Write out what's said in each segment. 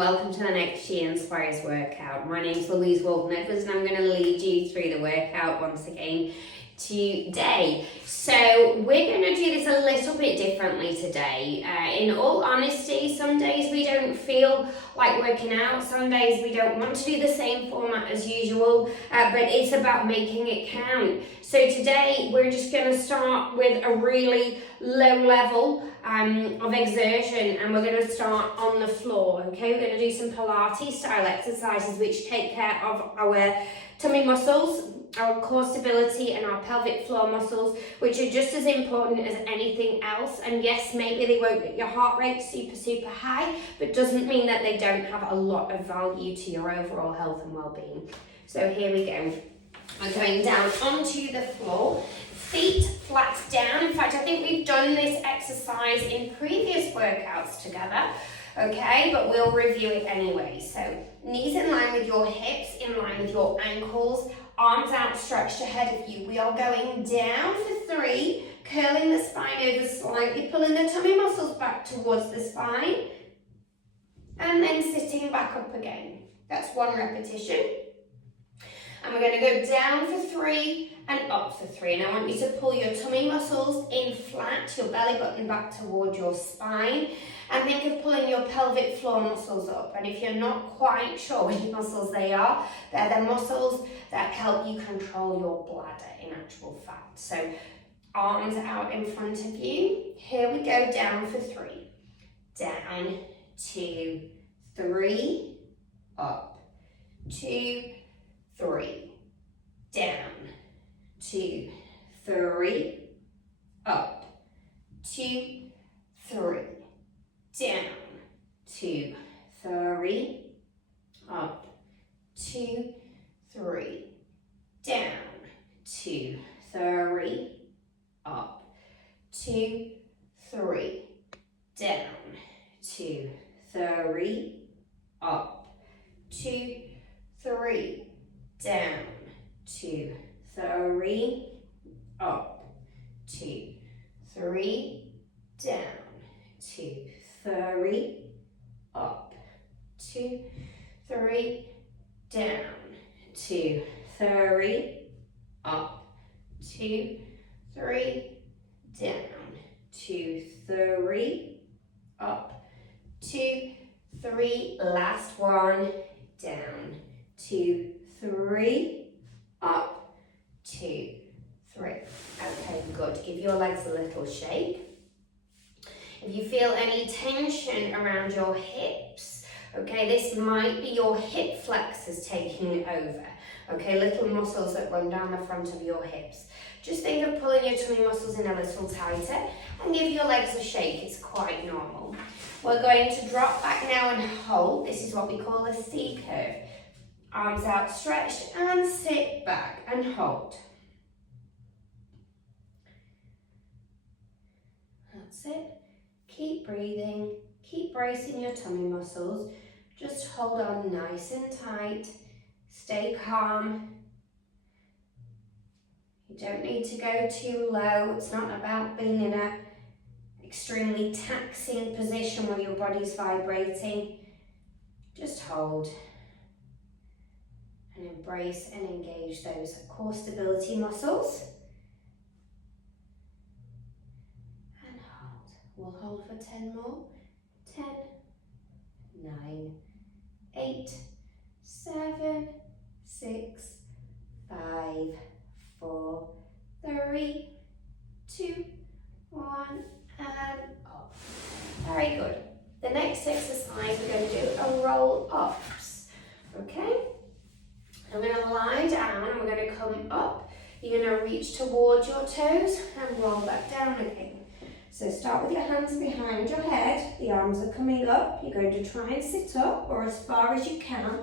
welcome to the next SheInspires workout. My name's Louise and I'm going to lead you through the workout once again today. So we're going to do this a little bit differently today. In all honesty, some days we don't feel like working out, some days we don't want to do the same format as usual, but it's about making it count. So today we're just going to start with a really low level of exertion, and we're going to start on the floor. Okay, we're going to do some Pilates style exercises which take care of our tummy muscles, our core stability and our pelvic floor muscles, which are just as important as anything else. And yes, maybe they won't get your heart rate super high, but doesn't mean that they don't have a lot of value to your overall health and well-being. So here we go. We're going down onto the floor, feet flat down. In fact, I think we've done this exercise in previous workouts together, okay, but we'll review it anyway. So knees in line with your hips, in line with your ankles, arms outstretched ahead of you. We are going down for 3, curling the spine over slightly, pulling the tummy muscles back towards the spine, and then sitting back up again. That's 1 repetition. And we're going to go down for 3 and up for 3. And I want you to pull your tummy muscles in flat, your belly button back toward your spine. And think of pulling your pelvic floor muscles up. And if you're not quite sure which muscles they are, they're the muscles that help you control your bladder in actual fact. So arms out in front of you. Here we go, down for 3. Down, 2, 3, up, 2, 3, down, 2, 3, up, 2, 3, down, 2, 3, up, 2, 3, down, 2, 3, up, 2, 3, down, 2, 3, up, 2, 3, down, 2, 3, up, 2, 3, down, 2, 3, up, 2, 3, down, 2, 3, up, 2, 3, down, 2, 3, up, 2, 3, last one, down, 2, 3, up, 2, 3. Okay, good. Give your legs a little shake. If you feel any tension around your hips, okay, this might be your hip flexors taking over. Okay, little muscles that run down the front of your hips. Just think of pulling your tummy muscles in a little tighter and give your legs a shake. It's quite normal. We're going to drop back now and hold. This is what we call a C curve. Arms outstretched and sit back and hold. That's it. Keep breathing, keep bracing your tummy muscles. Just hold on nice and tight. Stay calm. You don't need to go too low. It's not about being in an extremely taxing position where your body's vibrating. Just hold. And embrace and engage those core stability muscles. And hold. We'll hold for 10 more. 10, 9, 8, 7, 6, 5, 4, 3, 2, 1, and up. Very good. The next exercise we're going to do are roll ups. Okay? I'm going to lie down and we're going to come up. You're going to reach towards your toes and roll back down again. So start with your hands behind your head. The arms are coming up. You're going to try and sit up or as far as you can.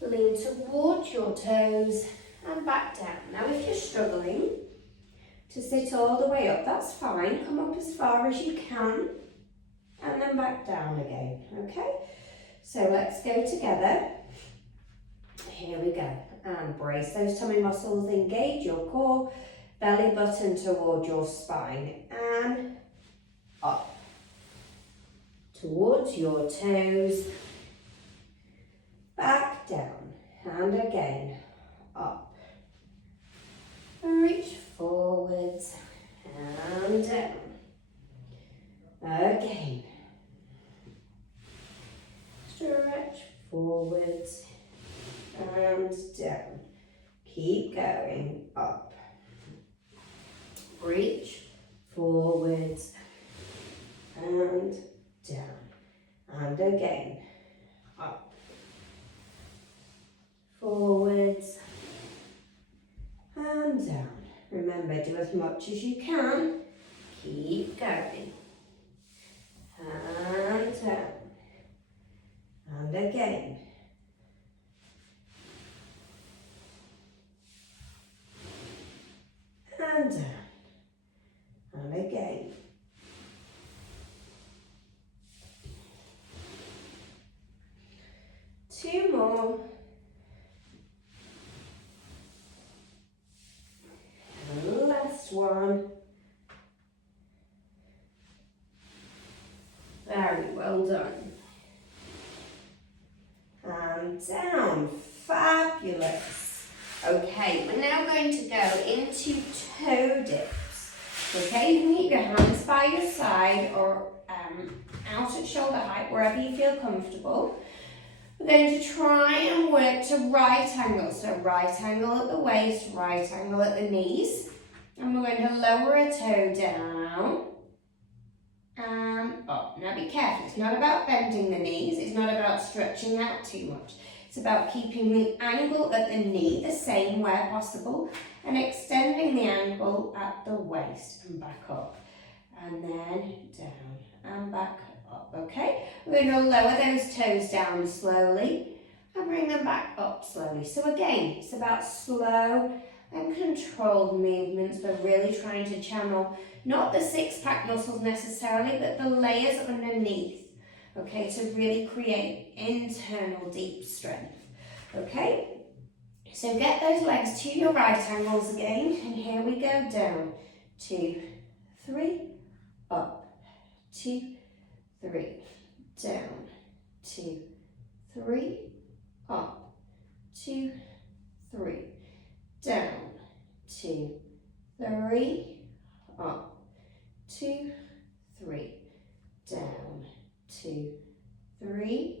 Lean towards your toes and back down. Now if you're struggling to sit all the way up, that's fine. Come up as far as you can and then back down again. Okay? So let's go together. Here we go. And brace those tummy muscles, engage your core, belly button toward your spine, and up, towards your toes, back down, and again, up. Reach forwards and down. Again. Stretch forwards and down. Keep going, up. Reach forwards and down. And again, up. Forwards and down. Remember, do as much as you can. Keep going. And down. And again. And down. And again. Two more. And last one. Very well done. And down. Fabulous. Okay, we're now going to go into toe dips. Okay, you can keep your hands by your side or out at shoulder height, wherever you feel comfortable. We're going to try and work to right angle. So right angle at the waist, right angle at the knees. And we're going to lower a toe down and up. Now be careful, it's not about bending the knees, it's not about stretching out too much. It's about keeping the angle at the knee the same where possible and extending the angle at the waist and back up. And then down and back up, okay? We're going to lower those toes down slowly and bring them back up slowly. So again, it's about slow and controlled movements. We're really trying to channel not the six-pack muscles necessarily, but the layers underneath, okay, to really create internal deep strength, okay? So get those legs to your right angles again, and here we go, down, 2, 3, up, 2, 3, down, 2, 3, up, 2, 3, down, 2, 3, up, 2, 3, down, 2, 3,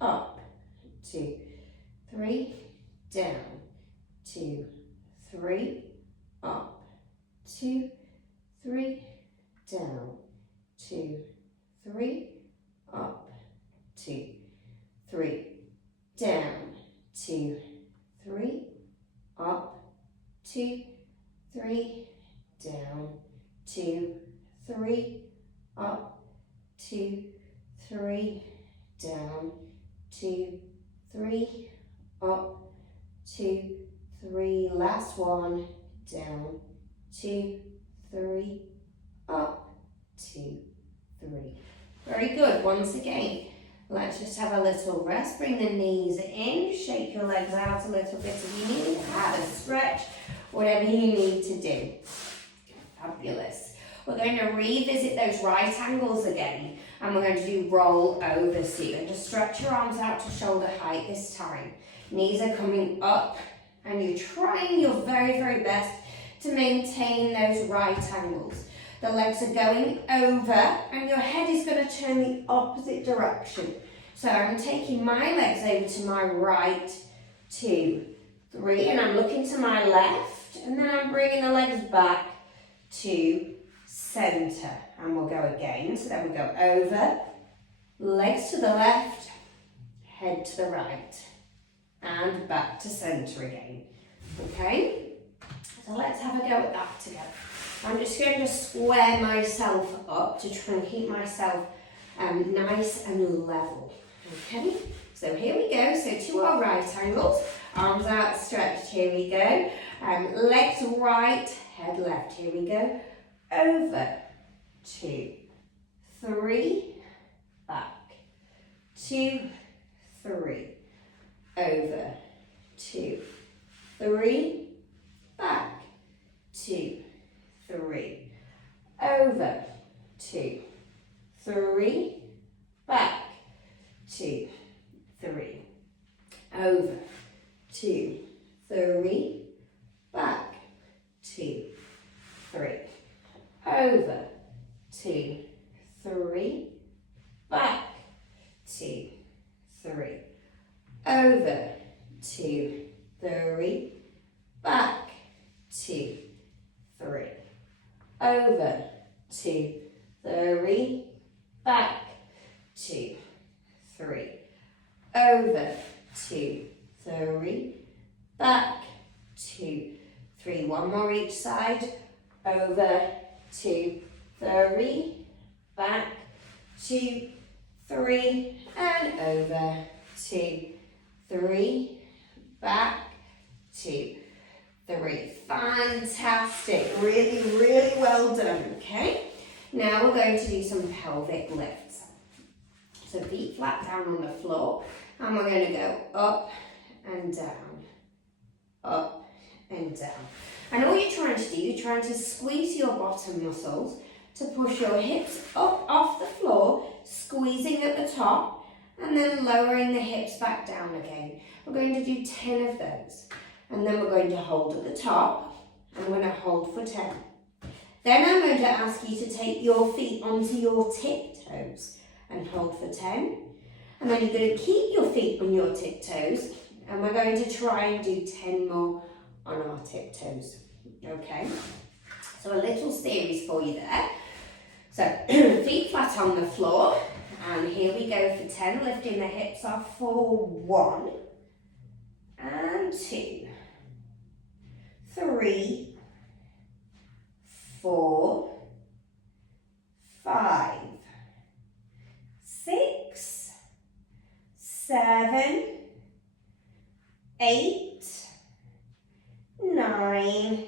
up, 2, 3, down, 2, 3, up, 2, 3, down, 2, 3, up, 2, 3, down, 2, 3, up, 2, 3, down, 2, 3, up, 2, 3, down, 2, 3, up, 2, 3, last one, down, 2, 3, up, 2, 3. Very good, once again, let's just have a little rest, bring the knees in, shake your legs out a little bit if you need, have a stretch, whatever you need to do. Fabulous. We're going to revisit those right angles again, and we're going to do roll over. So you're going to stretch your arms out to shoulder height this time. Knees are coming up, and you're trying your very, very best to maintain those right angles. The legs are going over, and your head is going to turn the opposite direction. So I'm taking my legs over to my right, 2, 3, and I'm looking to my left, and then I'm bringing the legs back to centre, and we'll go again. So then we go over, legs to the left, head to the right, and back to centre again. Okay, so let's have a go at that together. I'm just going to square myself up to try and keep myself nice and level. Okay, so here we go. So to our right angles, arms out stretched, here we go. Legs right, head left, here we go. Over, 2, 3, back, 2, 3, over, 2, 3, back, 2, 3, over, 2, 3, back, 2, 3, over, 2, 3, back, 2, 3, over, 2, 3, back, 2, 3, over, 2, 3, back, 2, 3, over, 2, 3, back, 2, 3, over, 2, 3, back, 2, 3, one more each side, over, 2, 3, back, 2, 3, and over, 2, 3, back, 2, 3. Fantastic, really, really well done, okay? Now we're going to do some pelvic lifts. So feet flat down on the floor, and we're going to go up and down, up and down. And all you're trying to do, you're trying to squeeze your bottom muscles to push your hips up off the floor, squeezing at the top, and then lowering the hips back down again. We're going to do 10 of those. And then we're going to hold at the top, and we're going to hold for 10. Then I'm going to ask you to take your feet onto your tiptoes and hold for 10. And then you're going to keep your feet on your tiptoes, and we're going to try and do 10 more on our tiptoes. Okay? So a little series for you there. So feet flat on the floor, and here we go for 10, lifting the hips off for 1 and 2. 3, 4, 5, 6, 7, 8, 9,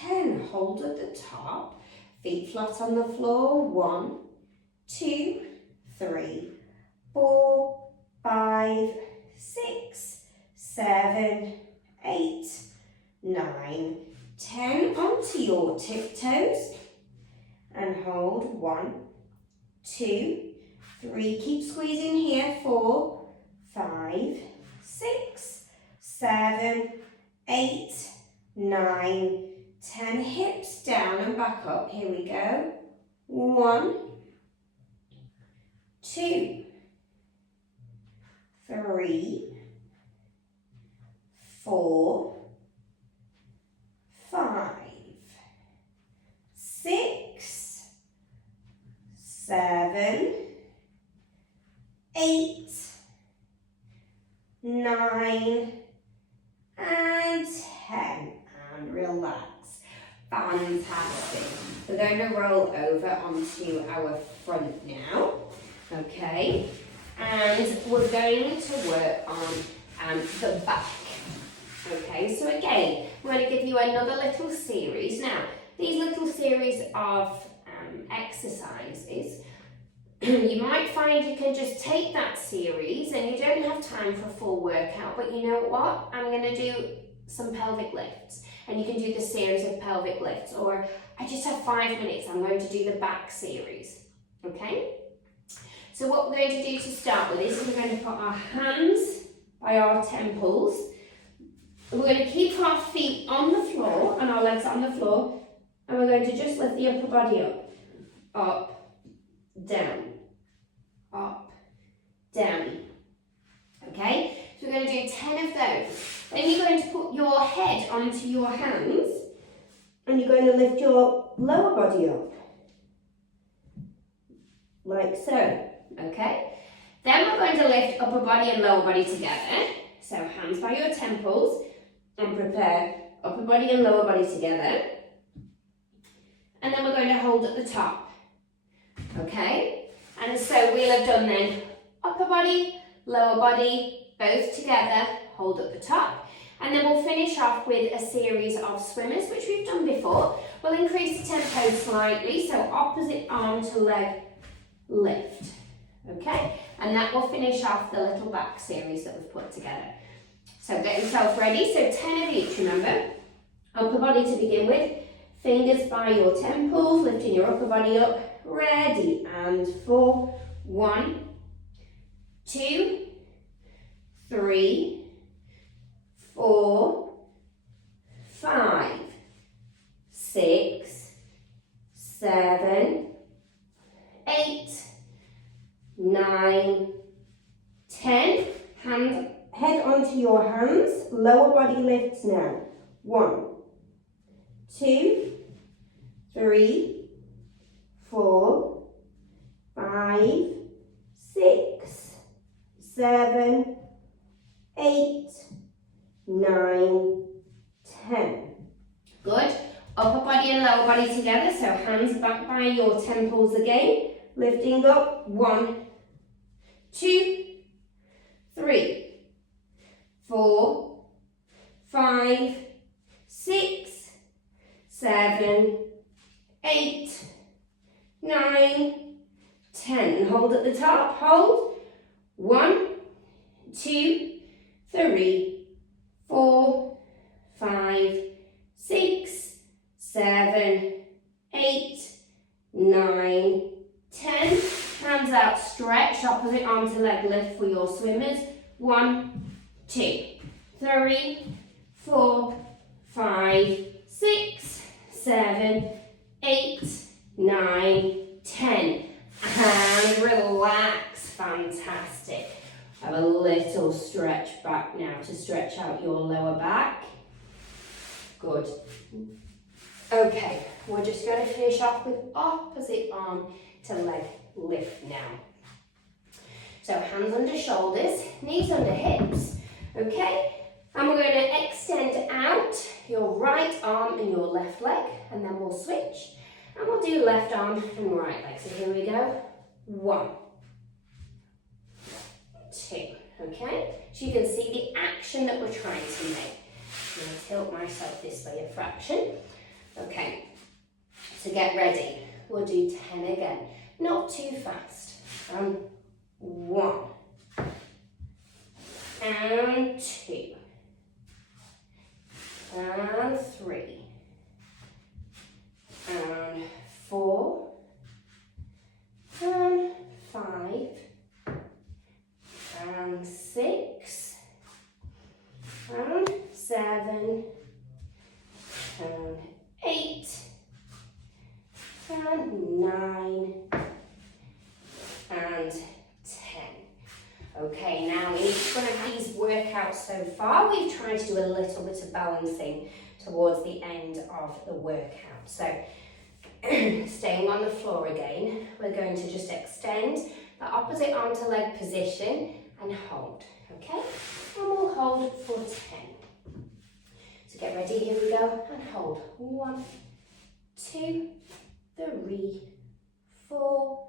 10. Hold at the top, feet flat on the floor. 1, 2, 3, 4, 5, 6, 7, 8, 9, 10. Onto your tiptoes and hold. 1, 2, 3. Keep squeezing here. 4, 5, 6, 7, 8, 9, 10. Hips down and back up. Here we go. 1, 2, 3, 4, 5, 6, 7, 8, 9, and 10. And relax. Fantastic. We're going to roll over onto our front now. Okay. And we're going to work on the back. Okay, so again, we're going to give you another little series. Now, these little series of exercises, you might find you can just take that series and you don't have time for a full workout, but you know what? I'm going to do some pelvic lifts, and you can do the series of pelvic lifts, or I just have 5 minutes, I'm going to do the back series. Okay? So what we're going to do to start with is we're going to put our hands by our temples. We're going to keep our feet on the floor and our legs on the floor, and we're going to just lift the upper body up, down, down. Okay? So we're going to do 10 of those. Then you're going to put your head onto your hands, and you're going to lift your lower body up, like so. Okay? Then we're going to lift upper body and lower body together. So hands by your temples, and prepare upper body and lower body together. And then we're going to hold at the top. Okay? And so we'll have done then upper body, lower body, both together, hold at the top. And then we'll finish off with a series of swimmers, which we've done before. We'll increase the tempo slightly, so opposite arm to leg lift. Okay? And that will finish off the little back series that we've put together. So get yourself ready. So 10 of each, remember. Upper body to begin with. Fingers by your temples, lifting your upper body up. Ready, and 4, 1, 2, 3, 4, 5, 6, 7, 8, 9, 10. Head onto your hands. Lower body lifts now. 1, 2, 3, 4, 5, 6, 7, 8, 9, 10. Good. Upper body and lower body together, so hands back by your temples again. Lifting up. 1, 2, 3, 4, 5, 6, 7, 8, 9, 10. And hold at the top. Hold. 1, 2, 3, 4, 5, 6, 7, 8, 9, 10. Hands out, stretch, opposite arm to leg lift for your swimmers. 1, 2, 3, 4, 5, 6, 7, 8, 9, 10. And relax, fantastic. Have a little stretch back now to stretch out your lower back. Good. Okay, we're just going to finish off with opposite arm to leg lift now. So hands under shoulders, knees under hips, okay? And we're going to extend out your right arm and your left leg, and then we'll switch. And we'll do left arm and right leg. So here we go. 1, 2, okay? So you can see the action that we're trying to make. I'm going to tilt myself this way a fraction. Okay, so get ready. We'll do 10 again. Not too fast. 1 and 2 and 3 and 4 and 5 and 6 and 7 and 8 and 9 and 10. Okay, now in each one of these workouts so far, we've tried to do a little bit of balancing towards the end of the workout. So, staying on the floor again, we're going to just extend the opposite arm to leg position and hold, okay? And we'll hold for 10. So get ready, here we go, and hold. 1, 2, 3, 4,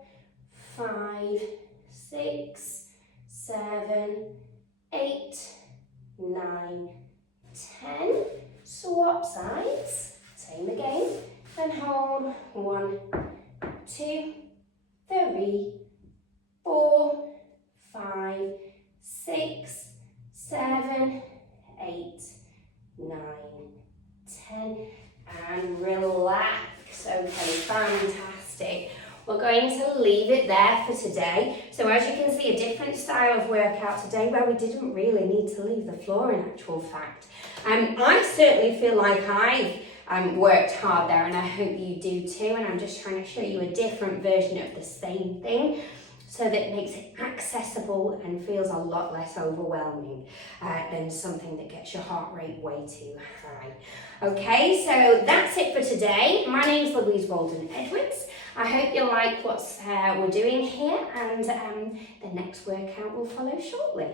5, 6, 7, 8, 9, 10. Swap sides. Same again. And hold. 1, 2, 3, 4, 5, 6, 7, 8, 9, 10. And relax. Okay, fantastic. We're going to leave it there for today. So as you can see, a different style of workout today where we didn't really need to leave the floor in actual fact. I certainly feel like I've worked hard there, and I hope you do too. And I'm just trying to show you a different version of the same thing so that it makes it accessible and feels a lot less overwhelming than something that gets your heart rate way too high. Okay, so that's it for today. My name's Louise Walden-Edwards. I hope you like what we're doing here, and the next workout will follow shortly.